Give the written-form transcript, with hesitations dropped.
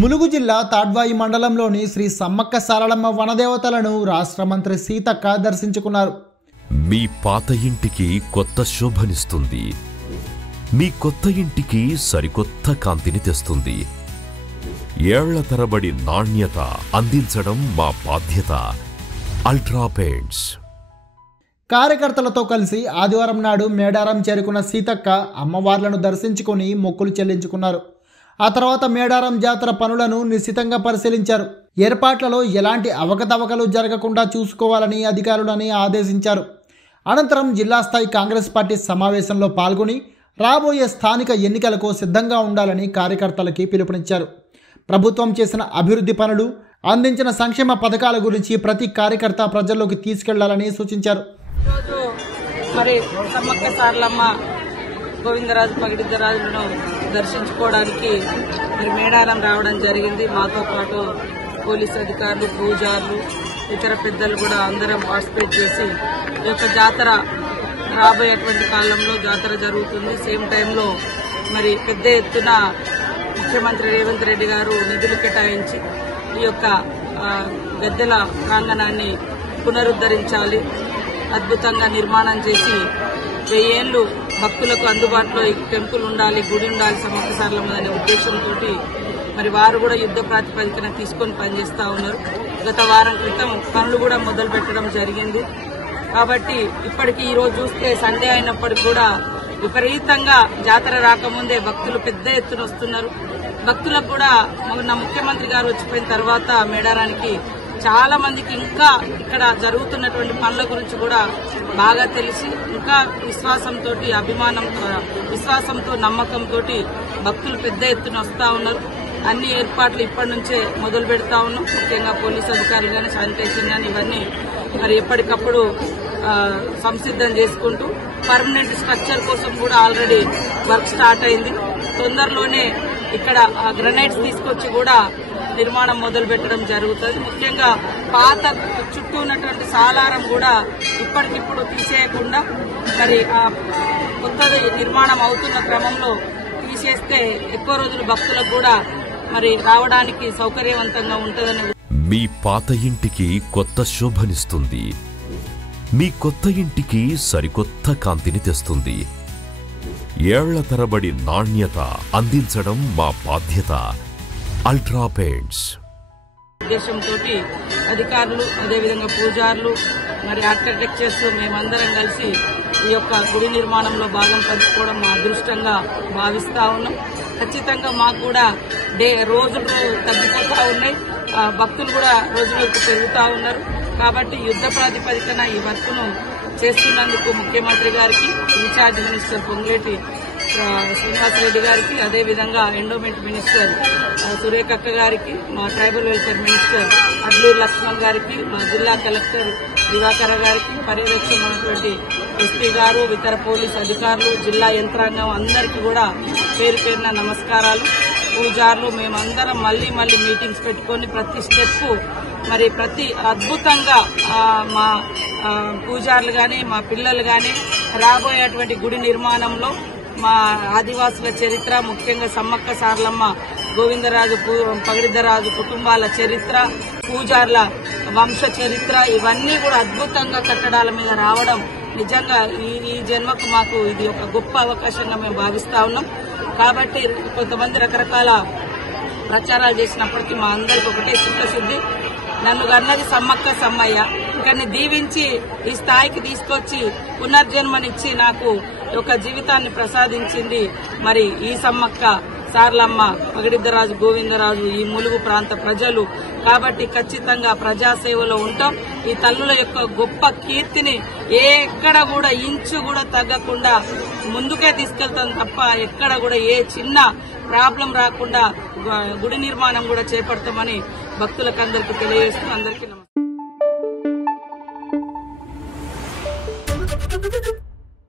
ములుగు జిల్లా తాడ్వాయి మండలంలోని శ్రీ సమ్మక్క సారలమ్మ వనదేవతలను రాష్ట్ర మంత్రి సీతక్క దర్శించుకున్నారు. మీ పాత ఇంటికి కొత్త శోభనిస్తుంది. మీ కొత్త ఇంటికి సరికొత్త కాంతిని తెస్తుంది. ఏళ్ల తరబడి నాణ్యత అందించడం మా బాధ్యత. Ultra paints. కార్యకర్తలతో కలిసి ఆదివారం నాడు మేడారం చేరుకున్న సీతక్క అమ్మవార్లను దర్శించుకుని మొక్కులు చెల్లించుకున్నారు. ఆ తర్వాత మేడారం జాతర పనులను నిశితంగా పరిశీలించారు. ఏర్పాట్లలో ఎలాంటి అవకతవకలు జరగకుండా చూసుకోవాలని అధికారులని ఆదేశించారు. అనంతరం జిల్లా స్థాయి కాంగ్రెస్ పార్టీ సమావేశంలో పాల్గొని రాబోయే స్థానిక ఎన్నికలకు సిద్ధంగా ఉండాలని కార్యకర్తలకి పిలుపునిచ్చారు. ప్రభుత్వం చేసిన అభివృద్ధి పనులు, అందించిన సంక్షేమ పథకాల గురించి ప్రతి కార్యకర్త ప్రజల్లోకి తీసుకెళ్లాలని సూచించారు. మరి సమ్మక్క సారలమ్మ గోవిందరాజు పగిడిద్దరాజులను దర్శించుకోవడానికి మరి మేడారం రావడం జరిగింది. మాతో పాటు పోలీసు అధికారులు, పూజారులు, ఇతర పెద్దలు కూడా అందరం పార్టిసిపేట్ చేసి ఈ యొక్క జాతర రాబోయేటువంటి కాలంలో జాతర జరుగుతుంది. సేమ్ టైంలో మరి పెద్ద ఎత్తున ముఖ్యమంత్రి రేవంత్ రెడ్డి గారు నిధులు కేటాయించి ఈ యొక్క గద్దెల ప్రాంగణాన్ని పునరుద్ధరించాలి, అద్భుతంగా నిర్మాణం చేసి 1000 ఏళ్లు భక్తులకు అందుబాటులో ఈ టెంపుల్ ఉండాలి, గుడి ఉండాలి సమ్మక్క సారలమ్మ అనే ఉద్దేశంతో మరి వారు కూడా యుద్ధ ప్రాతిపదికన తీసుకొని పనిచేస్తా ఉన్నారు. గత వారం క్రితం పనులు కూడా మొదలు పెట్టడం జరిగింది. కాబట్టి ఇప్పటికీ ఈ రోజు చూస్తే సండే అయినప్పటికీ కూడా విపరీతంగా జాతర రాకముందే భక్తులు పెద్ద ఎత్తున వస్తున్నారు. భక్తులకు కూడా మొన్న ముఖ్యమంత్రి గారు వచ్చిపోయిన తర్వాత మేడారానికి చాలా మందికి ఇంకా ఇక్కడ జరుగుతున్నటువంటి పనుల గురించి కూడా బాగా తెలిసి ఇంకా విశ్వాసంతో, విశ్వాసంతో, నమ్మకంతో భక్తులు పెద్ద ఎత్తున వస్తా ఉన్నారు. అన్ని ఏర్పాట్లు ఇప్పటి నుంచే మొదలు పెడతా ఉన్నాం. ముఖ్యంగా పోలీసు అధికారులు కానీ, శానిటేషన్ కానీ ఇవన్నీ మరి ఎప్పటికప్పుడు సంసిద్ధం చేసుకుంటూ పర్మనెంట్ స్ట్రక్చర్ కోసం కూడా ఆల్రెడీ వర్క్ స్టార్ట్ అయింది. తొందరలోనే ఇక్కడ గ్రనైట్స్ తీసుకొచ్చి కూడా నిర్మాణం మొదలు పెట్టడం జరుగుతుంది. ముఖ్యంగా పాత చుట్టూ ఉన్నటువంటి సాలారం కూడా ఇప్పటికిప్పుడు తీసేయకుండా మరి కొత్తది నిర్మాణం అవుతున్న క్రమంలో తీసేస్తే ఎక్కువ రోజులు భక్తులకు కూడా మరి రావడానికి సౌకర్యవంతంగా ఉంటుందని. మీ పాత ఇంటికి కొత్త శోభనిస్తుంది. మీ కొత్త ఇంటికి సరికొత్త కాంతిని తెస్తుంది. ఏళ్ల తరబడి నాణ్యత అందించడం మా బాధ్యత. Ultra paints. ఉద్దేశంతో అధికారులు, అదేవిధంగా పూజారులు, మరి ఆర్కిటెక్చర్స్ మేమందరం కలిసి ఈ యొక్క గుడి నిర్మాణంలో భాగం పంచుకోవడం మా అదృష్టంగా భావిస్తా ఉన్నాం. ఖచ్చితంగా మాకు కూడా రోజులు తగ్గిపోతా ఉన్నాయి, భక్తులు కూడా రోజులకు పెరుగుతా ఉన్నారు. కాబట్టి యుద్ధ ప్రాతిపదికన ఈ వర్క్ను చేస్తున్నందుకు ముఖ్యమంత్రి గారికి, ఇన్ఛార్జ్ మినిస్టర్ పొంగులేటి శ్రీనివాసరెడ్డి గారికి, అదేవిధంగా ఎండోమెంట్ మినిస్టర్ సురేఖక్క గారికి, మా tribal welfare minister Adluru Laxman గారికి, మా జిల్లా కలెక్టర్ దివాకర గారికి, పర్యవేక్షణ ఉన్నటువంటి ఎస్పీ గారు, ఇతర పోలీసు అధికారులు, జిల్లా యంత్రాంగం అందరికీ కూడా పేరు పేరున నమస్కారాలు. పూజారులు మేమందరం మళ్లీ మీటింగ్స్ పెట్టుకుని ప్రతి స్టెప్ మరి ప్రతి అద్భుతంగా మా పూజారులు గాని, మా పిల్లలు గాని రాబోయేటువంటి గుడి నిర్మాణంలో మా ఆదివాసుల చరిత్ర, ముఖ్యంగా సమ్మక్క సారలమ్మ, గోవిందరాజు, పగిడిద్దరాజు కుటుంబాల చరిత్ర, పూజార్ల వంశ చరిత్ర ఇవన్నీ కూడా అద్భుతంగా కట్టడాల మీద రావడం నిజంగా ఈ జన్మకు మాకు ఇది ఒక గొప్ప అవకాశంగా మేము భావిస్తా ఉన్నాం. కాబట్టి కొంతమంది రకరకాల ప్రచారాలు చేసినప్పటికీ మా అందరికి ఒకటే చిత్తశుద్ది, నన్ను కన్నది సమ్మక్క సమ్మయ్య, కానీ దీవించి ఈ స్థాయికి తీసుకొచ్చి పునర్జన్మనిచ్చి నాకు ఒక జీవితాన్ని ప్రసాదించింది మరి ఈ సమ్మక్క సారలమ్మ, పగిడిద్దరాజు, గోవిందరాజు, ఈ ములుగు ప్రాంత ప్రజలు. కాబట్టి ఖచ్చితంగా ప్రజాసేవలో ఉంటాం. ఈ తల్లుల యొక్క గొప్ప కీర్తిని ఎక్కడ కూడా ఇంచు కూడా తగ్గకుండా ముందుకే తీసుకెళ్తాం తప్ప ఎక్కడ కూడా ఏ చిన్న ప్రాబ్లం రాకుండా గుడి నిర్మాణం కూడా చేపడతామని భక్తులకు అందరికీ తెలియజేస్తూ అందరికీ నమస్కారం.